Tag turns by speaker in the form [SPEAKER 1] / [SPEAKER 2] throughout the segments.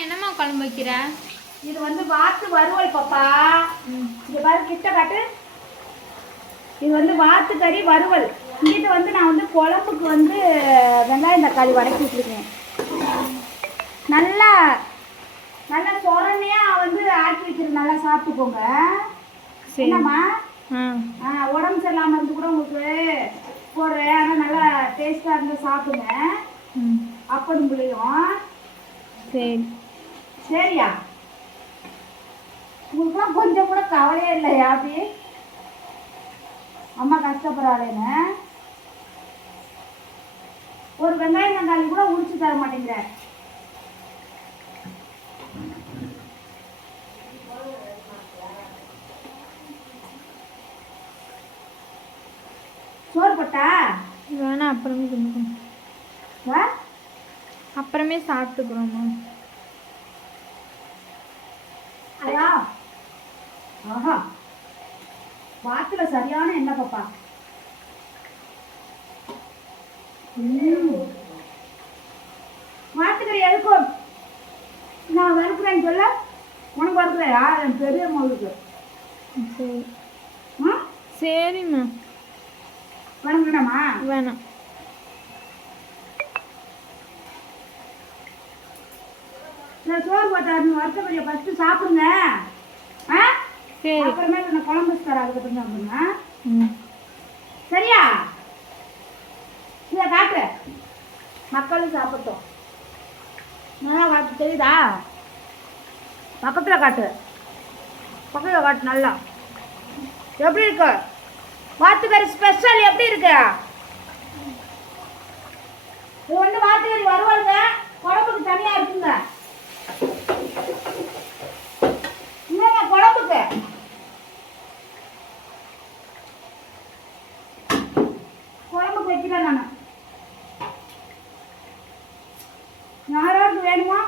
[SPEAKER 1] என்னம்மா குழம்பு வைக்கிற?
[SPEAKER 2] இது வந்து வாத்து வறுவல் பாப்பா. இங்க பாரு கிட்ட காட்டு. இது வந்து வாத்து கறி வறுவல். இங்கிட்ட வந்து நான் வந்து குழம்புக்கு வந்து வெங்காயம் தக்காளி வதக்கி விட்டுருக்கேன் நல்லா நல்லா சொரணையா வந்து ஆக்கி வச்சிரு நல்லா சாப்பிட்டுக்கோங்க.
[SPEAKER 1] சரி.
[SPEAKER 2] என்னம்மா?
[SPEAKER 1] ஆ.
[SPEAKER 2] ஆ, உடம்பு சரியில்லாமல் இருந்து கூட உங்களுக்கு போடுறேன். ஆனால் நல்லா டேஸ்ட்டாக இருந்து சாப்பிடுங்க.
[SPEAKER 1] சரி.
[SPEAKER 2] சரியா? உங்களுக்குலாம் கொஞ்சம் கூட கவலையே இல்லையா அப்படி அம்மா கஷ்டப்படுறாளேன்னு. ஒரு வெங்காயம் தக்காளி கூட உரிச்சு தர மாட்டேங்கிற சோறு போட்டா
[SPEAKER 1] அப்புறமே சாப்பிட்டுக்கிறோம்மா
[SPEAKER 2] ஐயா ஆஹா. வாத்துல சரியான எண்ணெய் பாப்பா. வாத்துக்கறி எதுக்கும் நான் வறுக்கிறேன்னு சொல்ல? உனக்கு வறுக்கிறையா என் பெரிய மகளுக்கு.
[SPEAKER 1] சரி. சரிம்மா
[SPEAKER 2] வணங்கணுமா
[SPEAKER 1] வேணாம்.
[SPEAKER 2] நான் சோறு போட்டா நீ வறுத்த கறியை ஃபஸ்ட்டு சாப்பிடுங்க. ஆ?
[SPEAKER 1] சரி.
[SPEAKER 2] அப்புறமேல நான் குழம்பு தரேன் அதுக்கப்புறம் சாப்பிடுங்க
[SPEAKER 1] ம்.
[SPEAKER 2] சரியா? இதை காட்டு மக்களும் சாப்பிட்டோம். நல்லா காட்டு தெரியுதா? பக்கத்தில் காட்டு. பக்கத்தில் காட்டு நல்லா. எப்படி இருக்கு? வாத்துக்கறி ஸ்பெஷல் எப்படி இருக்கு? இது வந்து வாத்துக்கறி வருவாங்க குழம்புக்கு தனியாக இருக்குங்க இல்லைங்க குழம்புக்கு குழம்புக்கு நான். யாராவது வேணுமா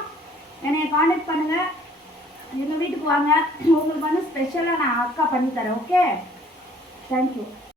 [SPEAKER 2] என்னைய காண்டாக்ட் பண்ணுங்க. எங்கள் வீட்டுக்கு வாங்க. உங்களுக்கு வந்து ஸ்பெஷலாக நான் அக்கா பண்ணித்தரேன் ஓகே தேங்க்யூ